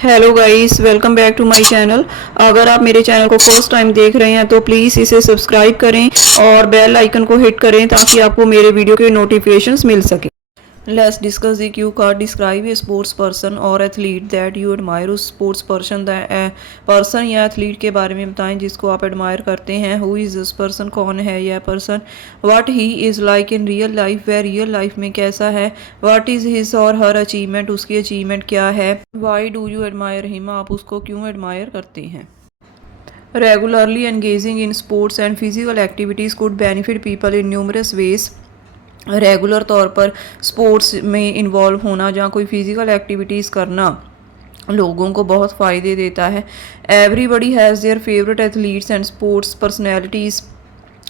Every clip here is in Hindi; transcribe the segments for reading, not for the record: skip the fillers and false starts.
Hello guys, welcome back to my channel. अगर आप मेरे चैनल को फर्स्ट टाइम देख रहे हैं तो प्लीज़ इसे सब्सक्राइब करें और बेल आइकन को हिट करें ताकि आपको मेरे वीडियो के नोटिफिकेशंस मिल सके। Let's discuss the Q card. Describe A sports person और एथलीट दैट यू एडमायर। उस स्पोर्ट्स पर्सन या एथलीट के बारे में बताएं जिसको आप एडमायर करते हैं। हु इज़ दिस पर्सन, कौन है यह person. What he is like in real life, वह रियल लाइफ में कैसा है। व्हाट इज़ हिज और हर अचीवमेंट, उसकी अचीवमेंट क्या है। Why do you admire him, आप उसको क्यों एडमायर करते हैं। Regularly engaging in sports and physical activities could benefit people in numerous ways. Regular तौर पर स्पोर्ट्स में इन्वॉल्व होना, जहाँ कोई फिज़िकल एक्टिविटीज़ करना लोगों को बहुत फ़ायदे देता है। Everybody has their favourite athletes and sports personalities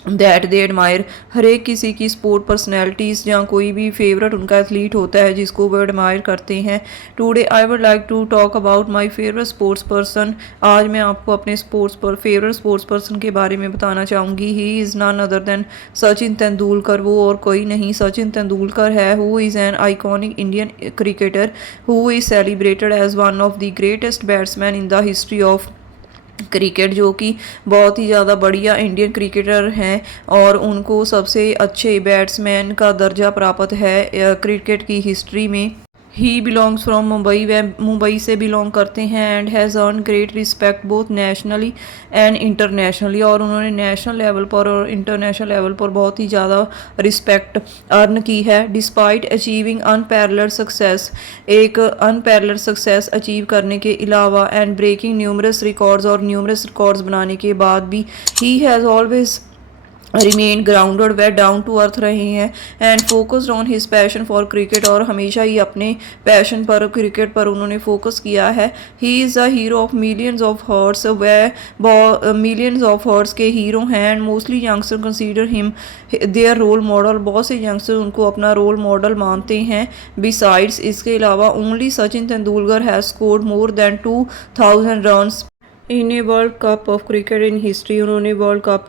that they admire. हर एक किसी की स्पोर्ट पर्सनैलिटीज़ जहाँ कोई भी फेवरेट उनका एथलीट होता है जिसको वो एडमायर करते हैं। Today I would like to talk about my favourite sports person. आज मैं आपको अपने फेवरेट स्पोर्ट्स पर्सन के बारे में बताना चाहूँगी। He is none other than Sachin Tendulkar. वो और कोई नहीं, सचिन तेंदुलकर है। Who is an iconic Indian cricketer who is celebrated as one of the greatest batsman in the history of cricket, जो कि बहुत ही ज़्यादा बढ़िया इंडियन क्रिकेटर हैं और उनको सबसे अच्छे बैट्समैन का दर्जा प्राप्त है क्रिकेट की हिस्ट्री में। ही बिलोंग्स फ्रॉम मुंबई, वह मुंबई से बिलोंग करते हैं। And has earn great respect both nationally and internationally, और उन्होंने नेशनल लेवल पर और इंटरनेशनल लेवल पर बहुत ही ज़्यादा रिस्पेक्ट अर्न की है। डिस्पाइट अचीविंग अनपैरेलल सक्सेस, एक अनपैरेलल सक्सेस अचीव करने के अलावा एंड ब्रेकिंग न्यूमरस रिकॉर्ड्स, और न्यूमरस रिकॉर्ड्स बनाने के बाद भी he has always remain grounded, वे डाउन टू अर्थ रहे हैं। And focused on his passion for cricket, और हमेशा ही अपने पैशन पर क्रिकेट पर उन्होंने फोकस किया है। He is a hero of millions of hearts, वह मिलियंस ऑफ हार्ट्स के हीरो हैं। And mostly youngster consider him their role model, बहुत से यंगस्टर उनको अपना रोल मॉडल मानते हैं। बिसाइड्स, इसके अलावा only Sachin Tendulkar has scored more than 2000 runs in a world cup of cricket in history. उन्होंने वर्ल्ड कप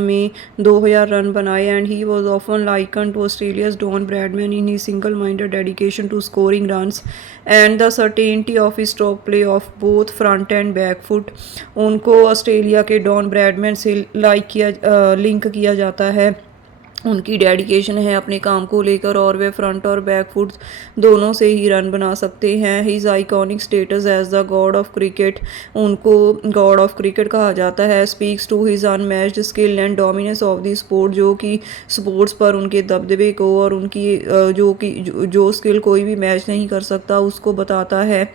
में 2000 रन बनाए। And he was often likened to Australia's Don Bradman in he single minded dedication to scoring runs and the certainty of stroke play of both front and back foot. उनको ऑस्ट्रेलिया के डॉन ब्रैडमैन से लिंक किया जाता है। उनकी डेडिकेशन है अपने काम को लेकर, और वे फ्रंट और बैक फुट दोनों से ही रन बना सकते हैं। His iconic status as the god of cricket, उनको गॉड ऑफ क्रिकेट कहा जाता है। Speaks to his unmatched skill and dominance of the sport, जो कि स्पोर्ट्स पर उनके दबदबे को और उनकी जो स्किल कोई भी मैच नहीं कर सकता उसको बताता है।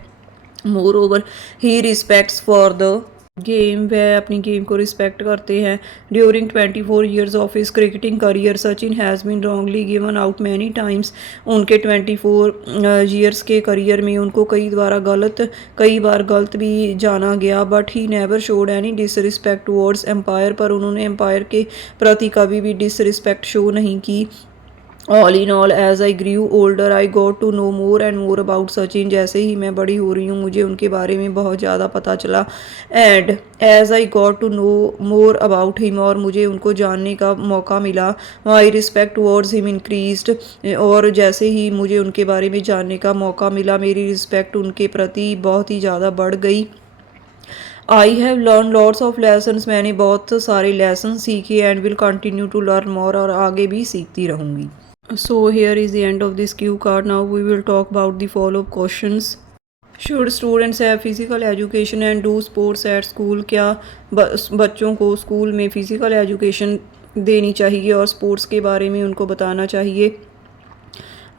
Moreover he respects for the game, वह अपनी गेम को रिस्पेक्ट करते हैं। During 24 years of his cricketing career Sachin has been wrongly given out many times. उनके 24 ईयर्स के करियर में उनको कई बार गलत भी जाना गया। But he never showed any disrespect towards umpire, पर उन्होंने एम्पायर के प्रति कभी भी डिसरिस्पेक्ट शो नहीं की। All in all as I grew older I got to know more and more about Sachin, जैसे ही मैं बड़ी हो रही हूँ मुझे उनके बारे में बहुत ज़्यादा पता चला। And as I got to know more about him, और मुझे उनको जानने का मौका मिला। My respect towards him increased, और जैसे ही मुझे उनके बारे में जानने का मौका मिला मेरी रिस्पेक्ट उनके प्रति बहुत ही ज़्यादा बढ़ गई। I have learn lots of lessons, मैंने बहुत सारे लेसन सीखे। And will continue to learn more, और आगे भी सीखती रहूँगी। So here is the end of this cue card. Now we will talk about the follow-up questions. Should students have physical education and do sports at school? क्या बच्चों को स्कूल में फ़िज़िकल एजुकेशन देनी चाहिए और स्पोर्ट्स के बारे में उनको बताना चाहिए?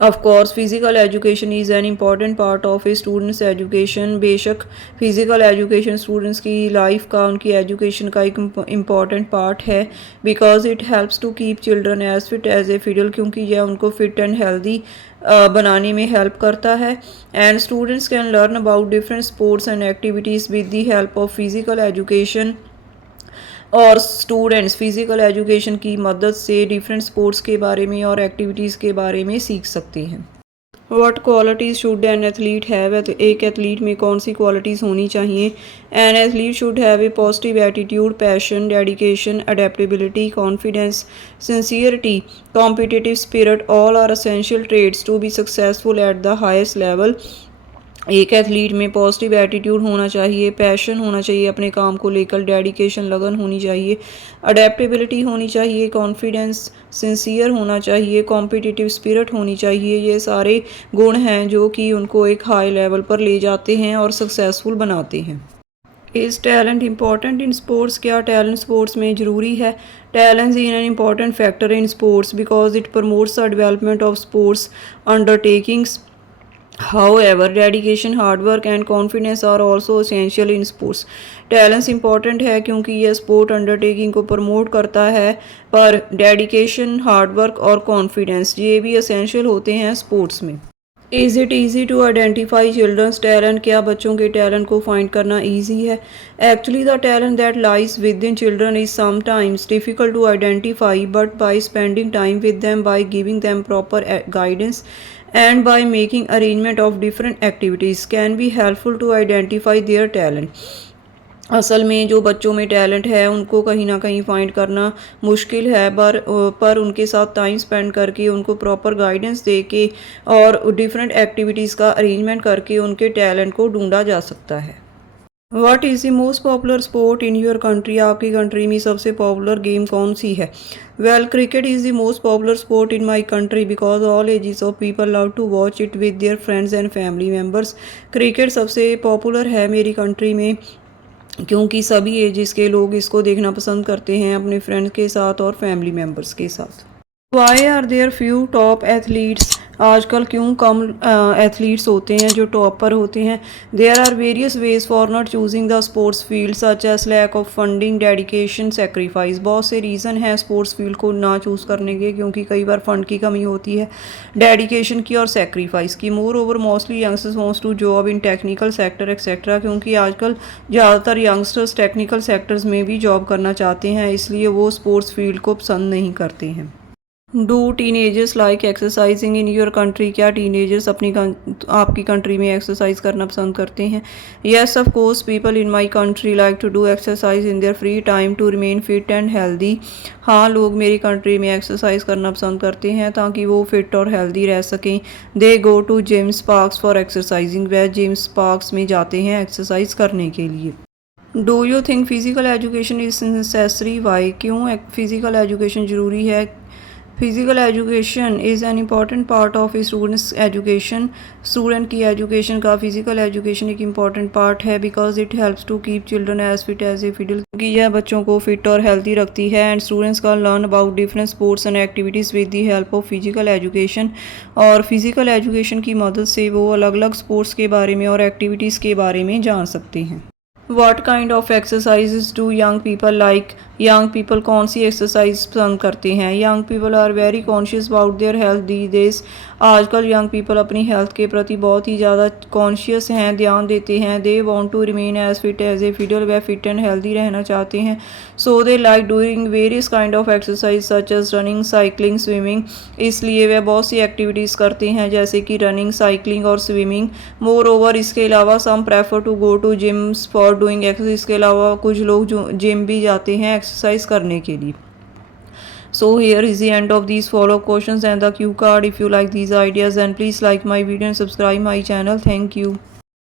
Of course physical education is an important part of a student's education. बेशक फ़िज़िकल एजुकेशन स्टूडेंट्स की लाइफ का, उनकी एजुकेशन का एक इम्पॉर्टेंट पार्ट है। Because it helps to keep children as fit as a fiddle, क्योंकि यह उनको फिट एंड हेल्दी बनाने में हेल्प करता है। And students can learn about different sports and activities with the help of physical education, और स्टूडेंट्स फ़िज़िकल एजुकेशन की मदद से डिफरेंट स्पोर्ट्स के बारे में और एक्टिविटीज़ के बारे में सीख सकते हैं। What qualities should an athlete have, एक एथलीट में कौन सी क्वालिटीज़ होनी चाहिए। An athlete should have a positive attitude, passion, dedication, adaptability, confidence, sincerity, competitive spirit, all are essential traits to be successful at the highest level. एक एथलीट में पॉजिटिव एटीट्यूड होना चाहिए, पैशन होना चाहिए अपने काम को लेकर, डेडिकेशन लगन होनी चाहिए, अडेप्टेबिलिटी होनी चाहिए, कॉन्फिडेंस सिंसियर होना चाहिए, कॉम्पिटिटिव स्पिरिट होनी चाहिए। ये सारे गुण हैं जो कि उनको एक हाई लेवल पर ले जाते हैं और सक्सेसफुल बनाते हैं। Is talent important in sports? क्या टैलेंट स्पोर्ट्स में ज़रूरी है? Talent is an important factor in sports because it promotes the development of sports undertakings. However, dedication, hard work and confidence are also essential in sports. Talons important है क्योंकि यह स्पोर्ट अंडरटेकिंग को प्रमोट करता है, पर डेडिकेशन, हार्ड वर्क और कॉन्फिडेंस ये भी असेंशियल होते हैं स्पोर्ट्स में। Is it easy to identify children's talent? क्या बच्चों के टैलेंट को फाइंड करना ईजी है? Actually the talent that lies within children is sometimes difficult to identify, but by spending time with them, by giving them proper guidance and by making arrangement of different activities can be helpful to identify their talent. असल में जो बच्चों में टैलेंट है उनको कहीं ना कहीं फाइंड करना मुश्किल है, पर उनके साथ टाइम स्पेंड करके, उनको प्रॉपर गाइडेंस दे के और डिफरेंट एक्टिविटीज़ का अरेंजमेंट करके उनके टैलेंट को ढूंढा जा सकता है। What is the most popular sport in your country? आपकी कंट्री में सबसे पॉपुलर गेम कौन सी है? Well, cricket is the most popular sport in my country because all ages of people love to watch it with their friends and family members. Cricket सबसे पॉपुलर है मेरी कंट्री में क्योंकि सभी एजेस के लोग इसको देखना पसंद करते हैं अपने फ्रेंड्स के साथ और फैमिली मेम्बर्स के साथ. Why are there few top athletes? आजकल क्यों कम एथलीट्स होते हैं जो टॉप पर होते हैं? There are various ways for not choosing the sports field such as lack of funding, dedication, sacrifice. बहुत से रीज़न हैं स्पोर्ट्स फील्ड को ना चूज़ करने के, क्योंकि कई बार फंड की कमी होती है, डेडिकेशन की और सेक्रीफाइस की. Moreover mostly youngsters wants to job in technical sector etcetera, क्योंकि आजकल ज़्यादातर यंगस्टर्स टेक्निकल सेक्टर्स में भी जॉब करना चाहते हैं, इसलिए वो स्पोर्ट्स फील्ड को पसंद नहीं करते हैं. Do teenagers like exercising in your country? क्या टीनेजर्स आपकी कंट्री में एक्सरसाइज करना पसंद करते हैं? Yes of course, people in my country like to do exercise in their free time to remain fit and healthy. हाँ, लोग मेरी कंट्री में एक्सरसाइज करना पसंद करते हैं ताकि वो फिट और हेल्दी रह सकें. They go to gyms parks for exercising. वह जिम्स पार्क्स में जाते हैं एक्सरसाइज करने के लिए. Do you think physical education is necessary? Why? क्यों फिज़िकल एजुकेशन ज़रूरी है? Physical education is an important part of students education. Student की एजुकेशन का फिज़िकल एजुकेशन एक इम्पॉर्टेंट पार्ट है because it helps to keep children as fit as a fiddle. क्योंकि यह बच्चों को फिट और हेल्दी रखती है एंड स्टूडेंट्स का learn about different sports and activities with the help of physical education. और फिज़िकल एजुकेशन की मदद से वो अलग अलग स्पोर्ट्स के बारे में और एक्टिविटीज़ के बारे में जान सकते हैं. What kind of exercises do young people like? Young people कौन सी एक्सरसाइज पसंद करते हैं? Young people are very conscious about their health these days. आजकल यंग पीपल अपनी हेल्थ के प्रति बहुत ही ज़्यादा कॉन्शियस हैं, ध्यान देते हैं. They want to remain as fit as a fiddle. वह फिट एंड हेल्दी रहना चाहते हैं. So they like doing various kind of exercise such as running, cycling, swimming. इसलिए वह बहुत सी एक्टिविटीज़ करते हैं जैसे कि रनिंग, साइकिलिंग और स्विमिंग. मोर ओवर इसके अलावा some prefer to go to gyms for doing exercise. इसके अलावा कुछ लोग जो जिम भी जाते हैं एक्सरसाइज करने के लिए. So here is the end of these follow-up questions and the cue card. If you like these ideas then please like my video and subscribe my channel. Thank you.